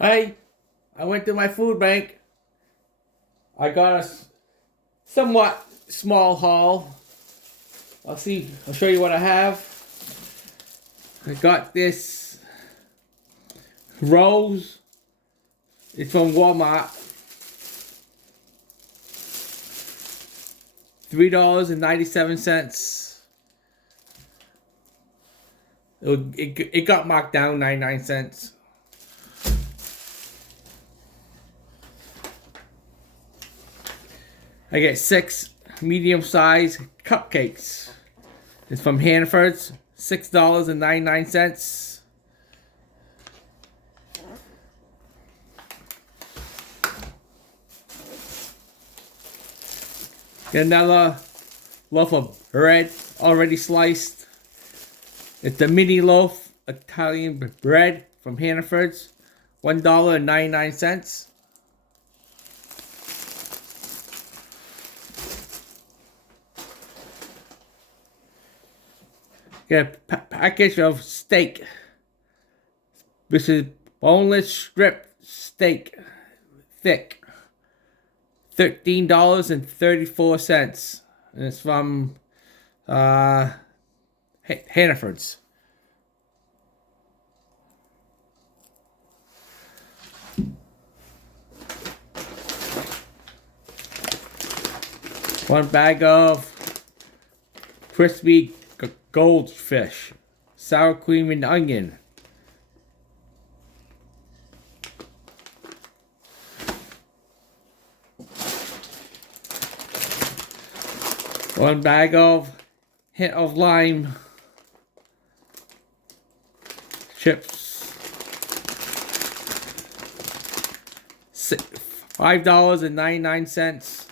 Hey, I went to my food bank. I got a somewhat small haul. I'll show you what I have. I got this rose. It's from Walmart. $3.97. It got marked down 99 cents. I get 6 medium-sized cupcakes. It's from Hannaford's, $6.99. Get another loaf of bread already sliced. It's the mini loaf Italian bread from Hannaford's, $1.99. Get a package of steak. This is boneless strip steak, thick. $13.34. And it's from Hannaford's. One bag of crispy goldfish, sour cream and onion. One bag of hint of lime chips. $5.99.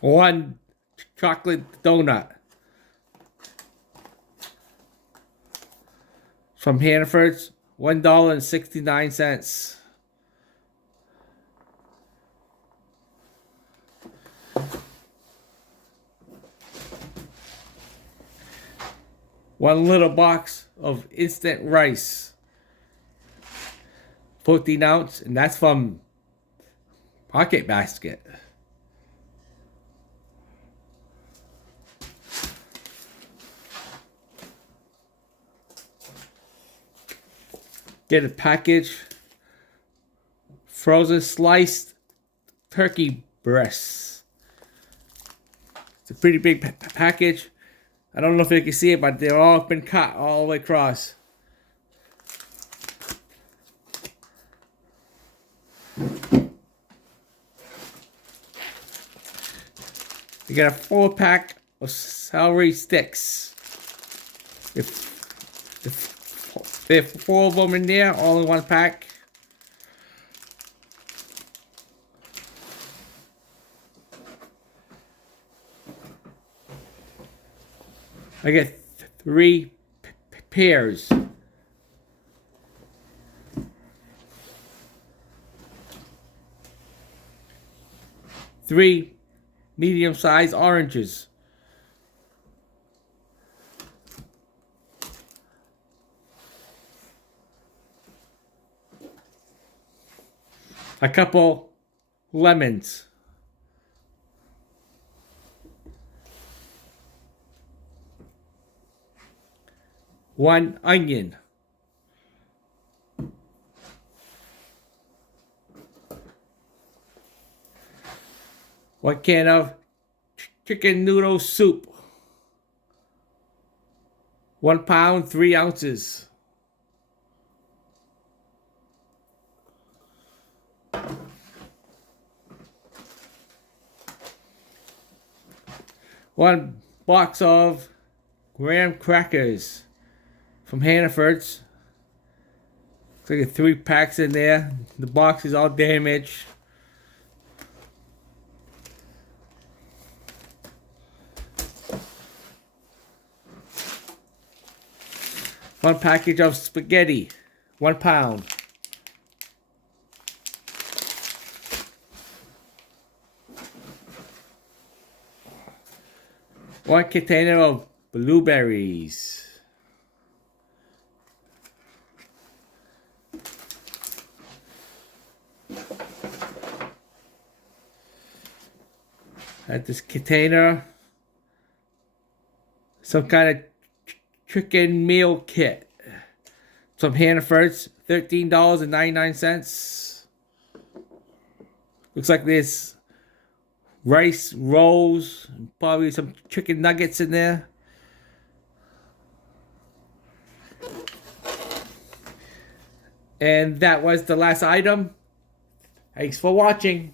One chocolate donut from Hannaford's, $1.69. One little box of instant rice, 14 ounce, and that's from Pocket Basket. Get a package frozen sliced turkey breasts. It's a pretty big package. I don't know if you can see it, but they're all been cut all the way across. You get a 4-pack of celery sticks. There's 4 of them in there, all in one pack. I get 3 pears. Three medium-sized oranges. A couple lemons. One onion. One can of chicken noodle soup. 1 pound, 3 ounces. One box of graham crackers from Hannaford's. Looks like 3 packs in there. The box is all damaged. One package of spaghetti, 1 pound. 1 container of blueberries. At this container, some kind of chicken meal kit. Some Hannaford's, $13.99. Looks like there's rice, rolls, probably some chicken nuggets in there. And that was the last item. Thanks for watching.